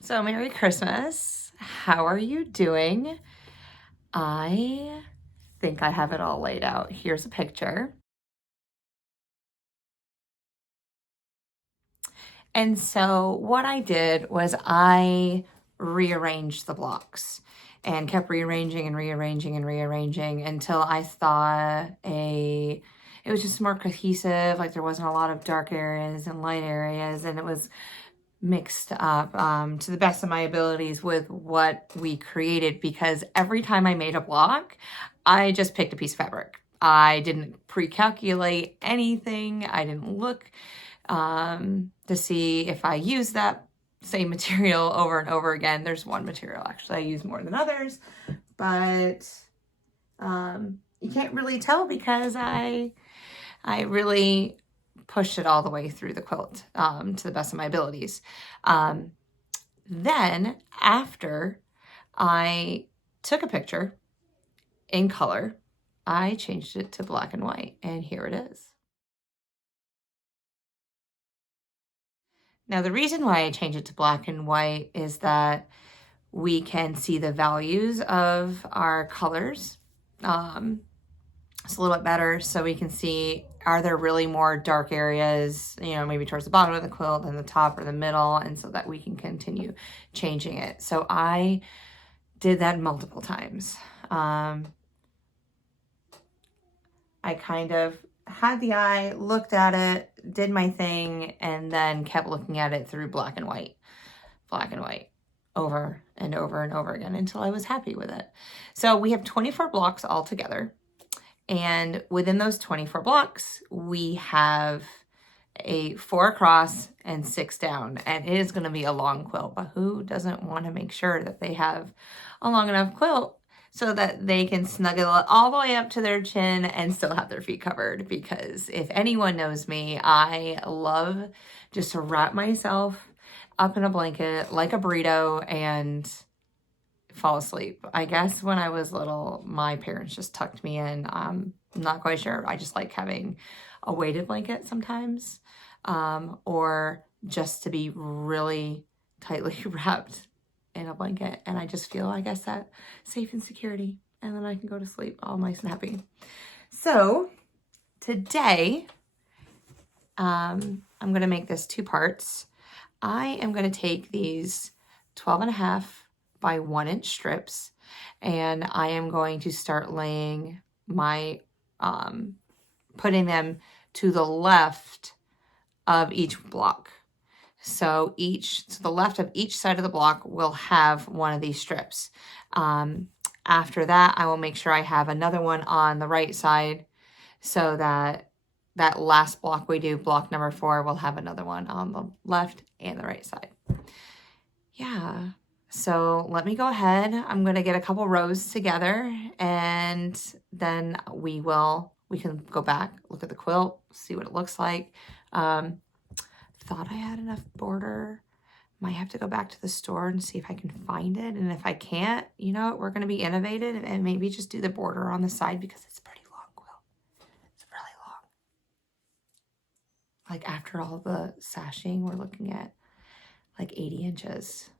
So Merry Christmas. How are you doing? I think I have it all laid out. Here's a picture. And so what I did was I rearranged the blocks and kept rearranging and rearranging and rearranging until I thought it was just more cohesive, like there wasn't a lot of dark areas and light areas, and it was mixed up to the best of my abilities with what we created, because every time I made a block, I just picked a piece of fabric. I didn't pre-calculate anything. I didn't look to see if I use that same material over and over again. There's one material actually I use more than others, but you can't really tell because I really pushed it all the way through the quilt to the best of my abilities. Then after I took a picture in color, I changed it to black and white, and here it is. Now, the reason why I changed it to black and white is that we can see the values of our colors. It's a little bit better, so we can see, are there really more dark areas, you know, maybe towards the bottom of the quilt than the top or the middle, and so that we can continue changing it. So I did that multiple times. I kind of had the eye, looked at it, did my thing, and then kept looking at it through black and white, over and over and over again until I was happy with it. So we have 24 blocks all together. And within those 24 blocks, we have a 4 across and 6 down. And it is going to be a long quilt, but who doesn't want to make sure that they have a long enough quilt so that they can snuggle it all the way up to their chin and still have their feet covered? Because if anyone knows me, I love just to wrap myself up in a blanket like a burrito and fall asleep. I guess when I was little, my parents just tucked me in. I'm not quite sure. I just like having a weighted blanket sometimes, or just to be really tightly wrapped in a blanket. And I just feel, I guess, that safe and security. And then I can go to sleep all nice and happy. So today, I'm going to make this 2 parts. I am going to take these 12.5 by 1 inch strips, and I am going to start laying my, putting them to the left of each block. So to the left of each side of the block will have one of these strips. After that, I will make sure I have another one on the right side, so that that last block we do, block number 4, will have another one on the left and the right side. Yeah. So let me go ahead. I'm going to get a couple rows together, and then we can go back, look at the quilt, see what it looks like. Thought I had enough border. Might have to go back to the store and see if I can find it. And if I can't, you know, we're going to be innovative and maybe just do the border on the side, because it's a pretty long quilt. It's really long. Like after all the sashing, we're looking at like 80 inches.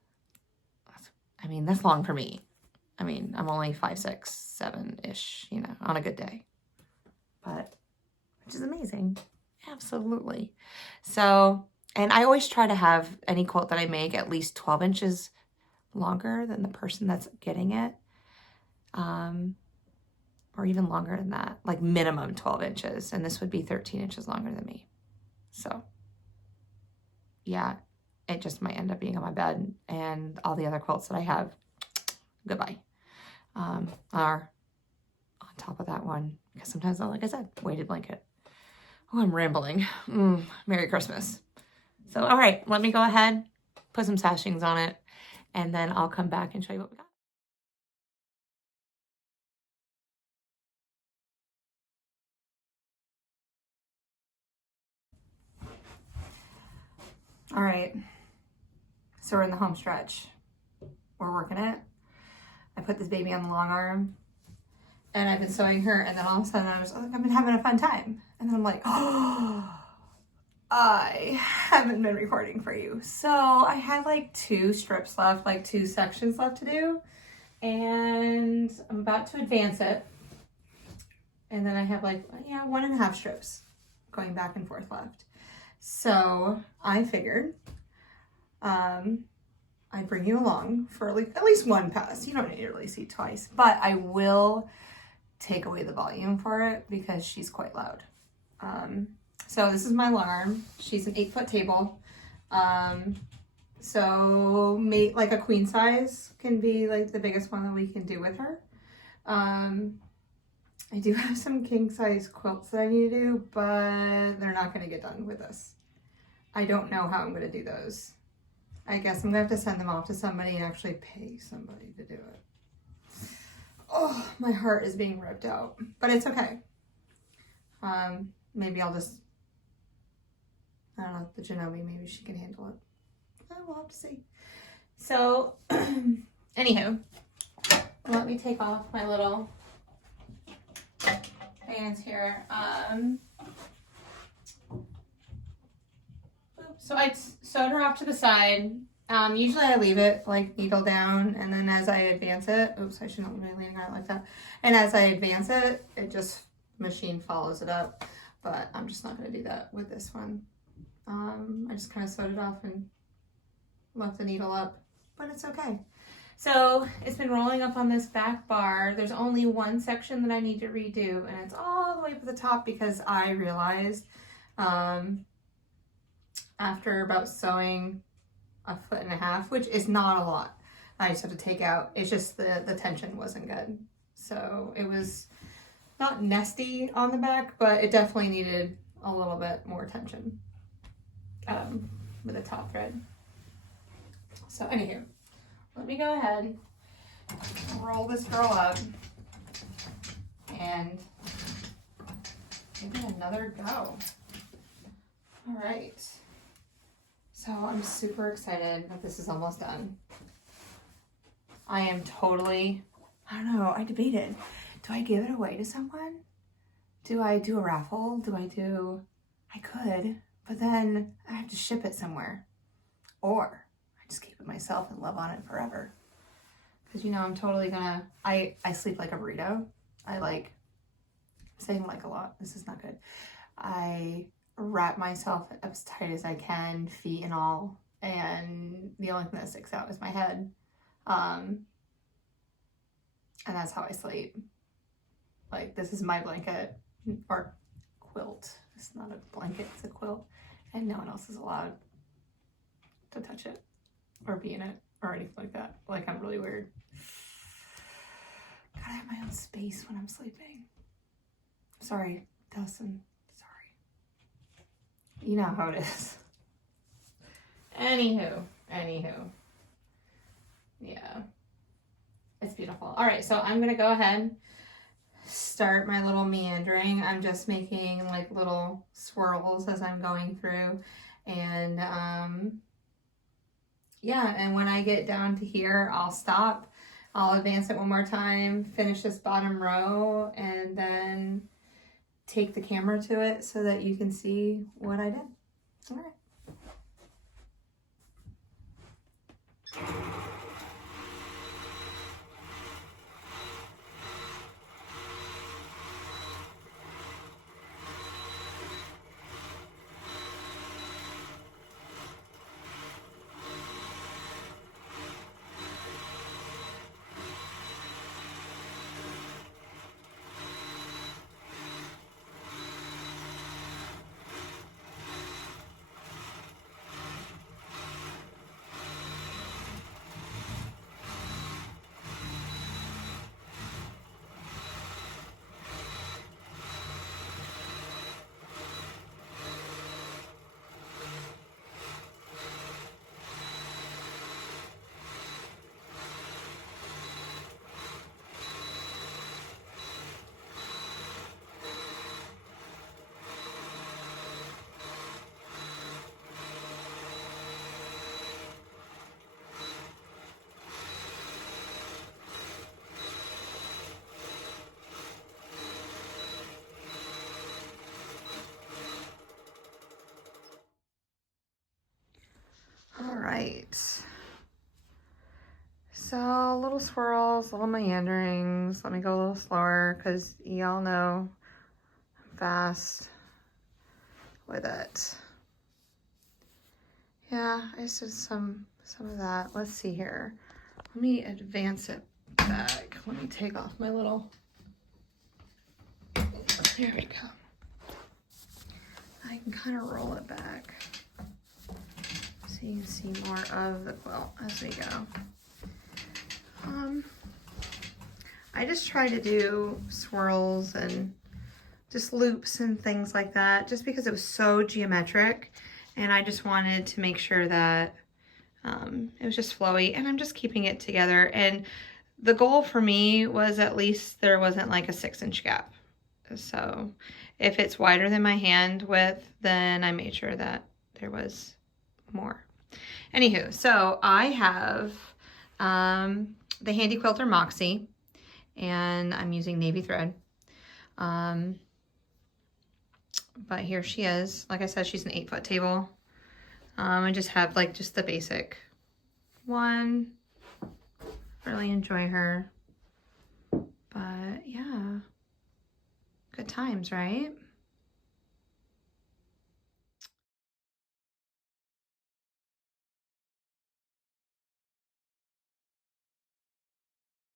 I mean, that's long for me. I mean, I'm only 5'6", 7-ish, you know, on a good day. But, which is amazing. Absolutely. So, and I always try to have any quilt that I make at least 12 inches longer than the person that's getting it. Or even longer than that, like minimum 12 inches. And this would be 13 inches longer than me. So, yeah. It just might end up being on my bed, and all the other quilts that I have, goodbye, are on top of that one. Because sometimes, like I said, weighted blanket. Oh, I'm rambling. Merry Christmas. So, all right, let me go ahead, put some sashings on it, and then I'll come back and show you what we got. All right. So we're in the home stretch. We're working it. I put this baby on the long arm, and I've been sewing her, and then all of a sudden I've been having a fun time. And then I'm like, oh, I haven't been recording for you. So I had like 2 strips left, like 2 sections left to do. And I'm about to advance it. And then I have like, yeah, 1.5 strips going back and forth left. So I figured I'd bring you along for like at least one pass. You don't need to really see twice, but I will take away the volume for it because she's quite loud. So this is my long arm. She's an 8-foot table. So like a queen size can be like the biggest one that we can do with her. I do have some king size quilts that I need to do, but they're not going to get done with this. I don't know how I'm going to do those. I guess I'm going to have to send them off to somebody and actually pay somebody to do it. Oh, my heart is being ripped out, but it's okay. Maybe I'll just, I don't know, the Genomi, maybe she can handle it. We'll have to see. So, anywho, let me take off my little bands here. So I sewed her off to the side. Usually I leave it like needle down, and then as I advance it, oops, I shouldn't be leaning on it like that. And as I advance it, it just machine follows it up. But I'm just not going to do that with this one. I just kind of sewed it off and left the needle up, but it's okay. So it's been rolling up on this back bar. There's only one section that I need to redo, and it's all the way up at the top because I realized after about sewing 1.5 feet, which is not a lot, I just have to take out, it's just the tension wasn't good. So it was not nesty on the back, but it definitely needed a little bit more tension with the top thread. So anywho, let me go ahead, roll this girl up, and give it another go. All right. So I'm super excited that this is almost done. I am totally, I don't know, I debated. Do I give it away to someone? Do I do a raffle? I could, but then I have to ship it somewhere. Or I just keep it myself and love on it forever. Because, you know, I'm totally gonna, I sleep like a burrito. I'm saying like a lot. This is not good. I wrap myself as tight as I can, feet and all, and the only thing that sticks out is my head. And that's how I sleep. Like, this is my blanket, or quilt. It's not a blanket, it's a quilt. And no one else is allowed to touch it, or be in it, or anything like that. Like, I'm really weird. Gotta have my own space when I'm sleeping. Sorry, Dustin. You know how it is. Anywho. Yeah. It's beautiful. All right, so I'm going to go ahead, start my little meandering. I'm just making like little swirls as I'm going through. And yeah, and when I get down to here, I'll stop. I'll advance it one more time, finish this bottom row, and then take the camera to it so that you can see what I did. All right. right. So little swirls, little meanderings. Let me go a little slower because y'all know I'm fast with it. Yeah, I just did some of that. Let's see here. Let me advance it back. Let me take off my little, there we go. I can kind of roll it back so you can see more of the quilt as we go. I just try to do swirls and just loops and things like that just because it was so geometric, and I just wanted to make sure that it was just flowy, and I'm just keeping it together. And the goal for me was at least there wasn't like a 6-inch gap. So if it's wider than my hand width, then I made sure that there was more. Anywho, so I have the Handy Quilter Moxie, and I'm using navy thread. But here she is. Like I said, she's an 8-foot table. I just have like just the basic one. Really enjoy her. But yeah, good times, right?